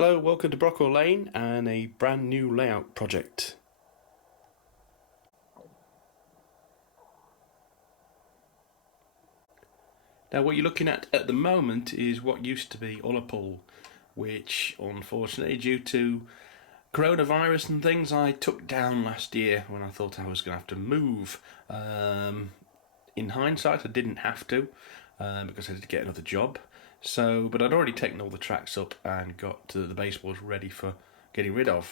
Hello, welcome to Brockwell Lane and a brand new layout project. Now what you're looking at the moment is what used to be Ullapool, which unfortunately due to coronavirus and things I took down last year when I thought I was going to have to move. In hindsight I didn't have to because I did get another job. But I'd already taken all the tracks up and got the baseboards ready for getting rid of.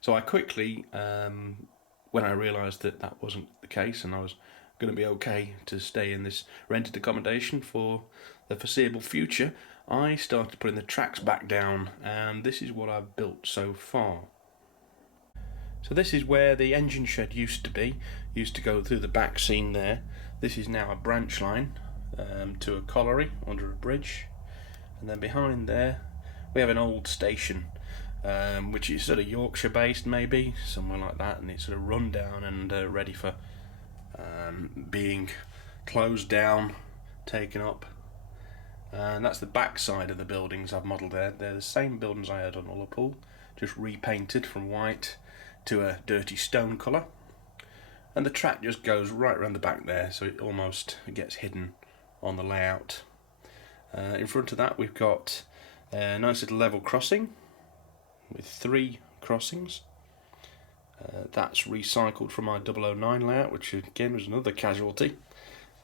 So I quickly, when I realised that that wasn't the case and I was going to be okay to stay in this rented accommodation for the foreseeable future, I started putting the tracks back down, and this is what I've built so far. So this is where the engine shed used to be, used to go through the back scene there. This is now a branch line to a colliery under a bridge, and then behind there we have an old station which is sort of Yorkshire based, maybe somewhere like that, and it's sort of run down and ready for being closed down, taken up. And that's the back side of the buildings I've modelled there. They're the same buildings I had on Ullapool, just repainted from white to a dirty stone colour, and the track just goes right around the back there, so it almost gets hidden on the layout. In front of that we've got a nice little level crossing with 3 crossings. That's recycled from my 009 layout, which again was another casualty,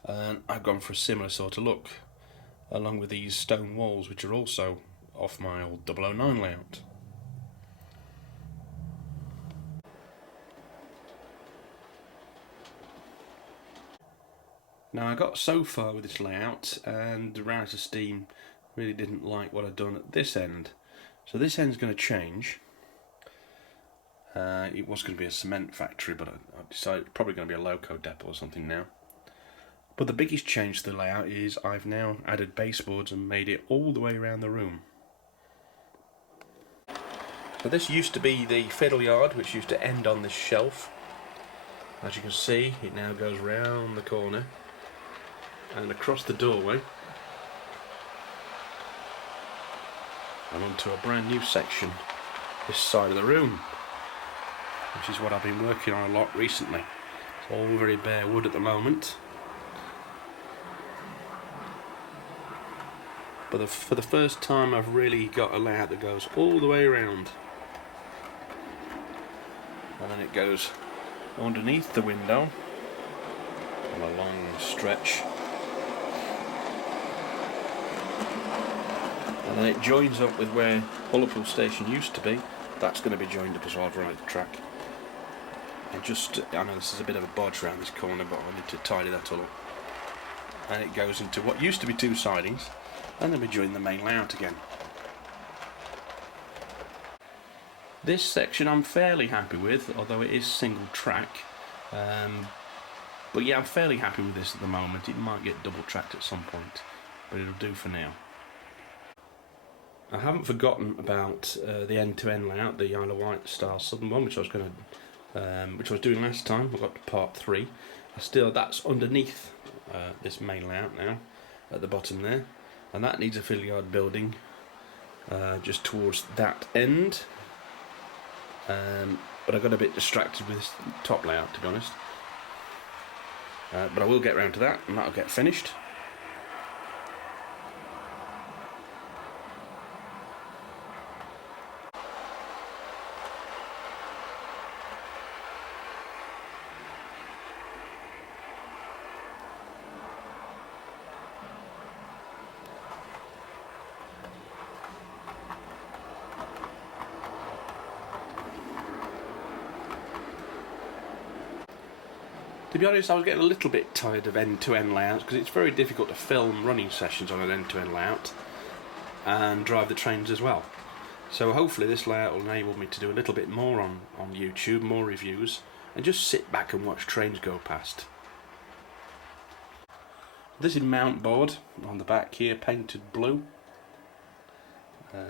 and I've gone for a similar sort of look along with these stone walls, which are also off my old 009 layout. Now I got so far with this layout and Rise of Steam really didn't like what I'd done at this end. So this end's going to change. It was going to be a cement factory, but I decided it's probably going to be a loco depot or something now. But the biggest change to the layout is I've now added baseboards and made it all the way around the room. So this used to be the fiddle yard, which used to end on this shelf. As you can see, it now goes round the corner and across the doorway and onto a brand new section this side of the room, which is what I've been working on a lot recently. It's all very bare wood at the moment, but for the first time I've really got a layout that goes all the way around, and then it goes underneath the window on a long stretch, and then it joins up with where Ullapool Station used to be. That's going to be joined up as well right at the track. And I know this is a bit of a bodge around this corner, but I need to tidy that all up. And it goes into what used to be 2 sidings, and then we join the main layout again. This section I'm fairly happy with, although it is single track. But yeah, I'm fairly happy with this at the moment. It might get double tracked at some point, but it'll do for now. I haven't forgotten about the end-to-end layout, the Isle of Wight style southern one, which I was doing last time. I got to part 3. That's underneath this main layout now, at the bottom there, and that needs a fiddle yard building just towards that end. But I got a bit distracted with this top layout, to be honest. But I will get round to that, and that'll get finished. To be honest, I was getting a little bit tired of end-to-end layouts because it's very difficult to film running sessions on an end-to-end layout and drive the trains as well. So hopefully this layout will enable me to do a little bit more on YouTube, more reviews, and just sit back and watch trains go past. This is mount board on the back here, painted blue.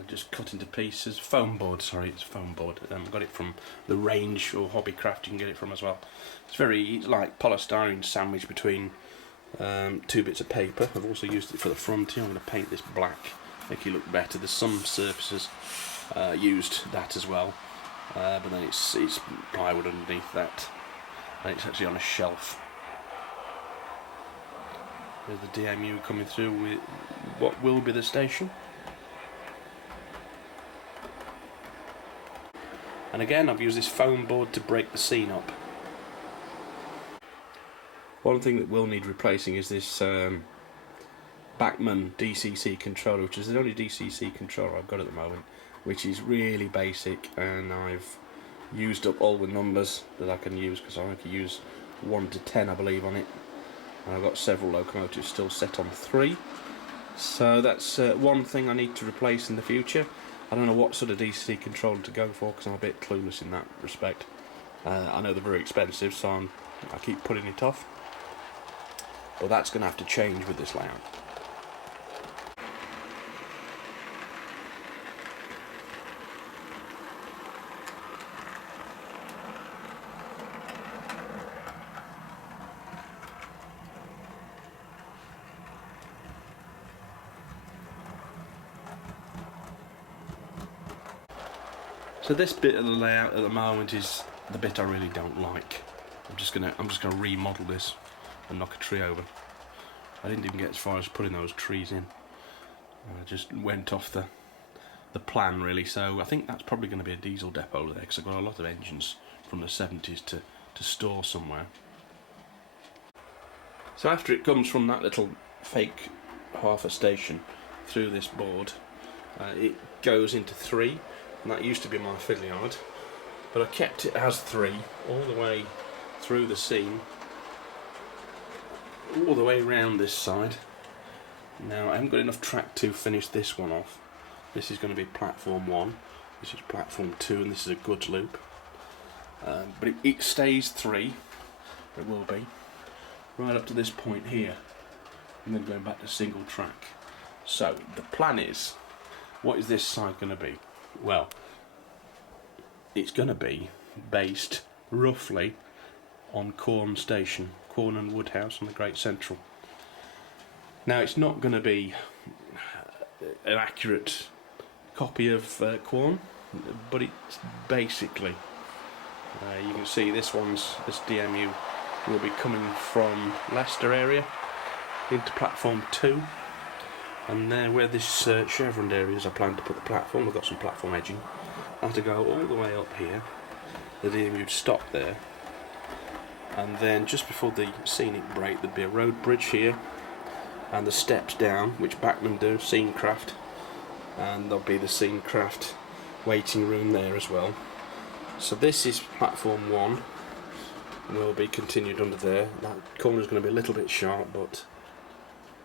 Just cut into pieces. Foam board, sorry, it's foam board. Got it from the Range or Hobbycraft, you can get it from as well. It's like polystyrene sandwiched between 2 bits of paper. I've also used it for the front here. I'm going to paint this black, make it look better. There's some surfaces used that as well, but then it's plywood underneath that, and it's actually on a shelf. There's the DMU coming through with what will be the station. And again, I've used this foam board to break the scene up. One thing that will need replacing is this Bachmann DCC controller, which is the only DCC controller I've got at the moment, which is really basic, and I've used up all the numbers that I can use, because I can use 1 to 10 I believe on it, and I've got several locomotives still set on 3, so that's one thing I need to replace in the future. I don't know what sort of DCC controller to go for, because I'm a bit clueless in that respect. I know they're very expensive, so I keep putting it off, but that's going to have to change with this layout. So this bit of the layout at the moment is the bit I really don't like. I'm just gonna remodel this and knock a tree over. I didn't even get as far as putting those trees in. I just went off the plan really. So I think that's probably going to be a diesel depot over there, because I've got a lot of engines from the 70s to store somewhere. So after it comes from that little fake half a station through this board, it goes into 3. And that used to be my fiddle yard, but I kept it as 3 all the way through the scene, all the way around this side. Now I haven't got enough track to finish this one off. This is going to be platform 1, this is platform 2, and this is a goods loop. But it stays 3, it will be, right up to this point here, and then going back to single track. So the plan is, what is this side going to be? Well, it's going to be based roughly on Quorn Station, Quorn and Woodhouse on the Great Central. Now it's not going to be an accurate copy of Quorn, but it's basically, you can see this DMU will be coming from Leicester area into platform 2. And there where this chevron area is, I plan to put the platform. We've got some platform edging. I have to go all the way up here. The DMU would stop there. And then just before the scenic break, there'd be a road bridge here. And the steps down, which Bachmann do, Scenecraft. And there'll be the Scenecraft waiting room there as well. So this is platform 1. Will be continued under there. That corner's going to be a little bit sharp, but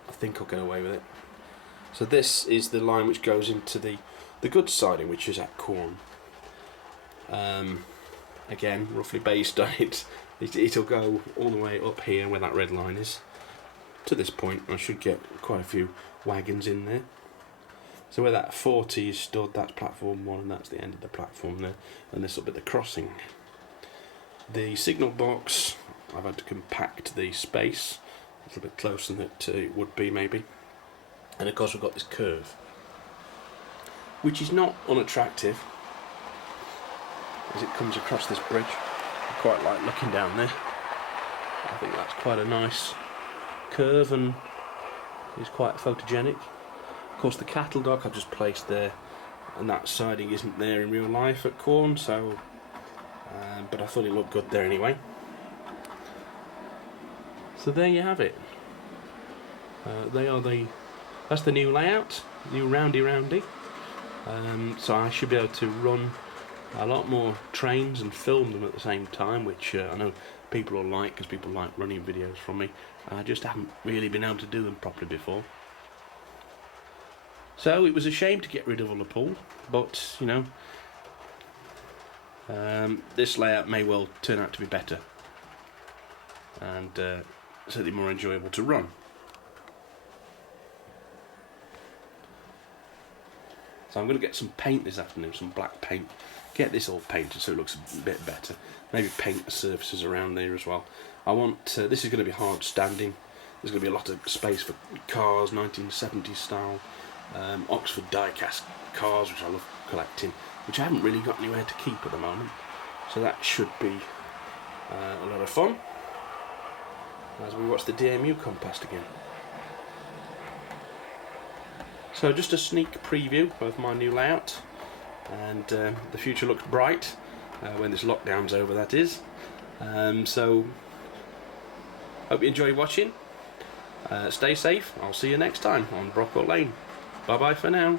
I think I'll get away with it. So this is the line which goes into the goods siding, which is at Quorn. Again, roughly based on it, it'll go all the way up here where that red line is. To this point, I should get quite a few wagons in there. So where that 40 is stood, that's platform 1, and that's the end of the platform there. And this will be the crossing. The signal box, I've had to compact the space a little bit closer than it would be maybe. And of course we've got this curve, which is not unattractive as it comes across this bridge. I quite like looking down there. I think that's quite a nice curve and is quite photogenic. Of course the cattle dock I've just placed there, and that siding isn't there in real life at Quorn, so but I thought it looked good there anyway. So there you have it. That's the new layout, new roundy. So I should be able to run a lot more trains and film them at the same time, which I know people will like, because people like running videos from me. I just haven't really been able to do them properly before. So it was a shame to get rid of Ullapool, but you know, this layout may well turn out to be better and certainly more enjoyable to run. So I'm going to get some paint this afternoon, some black paint, get this all painted so it looks a bit better, maybe paint the surfaces around there as well. I want, this is going to be hard standing, there's going to be a lot of space for cars, 1970s style, Oxford die-cast cars, which I love collecting, which I haven't really got anywhere to keep at the moment. So that should be a lot of fun as we watch the DMU come past again. So just a sneak preview of my new layout, and the future looks bright when this lockdown's over, that is. So hope you enjoy watching. Stay safe. I'll see you next time on Brockholt Lane. Bye bye for now.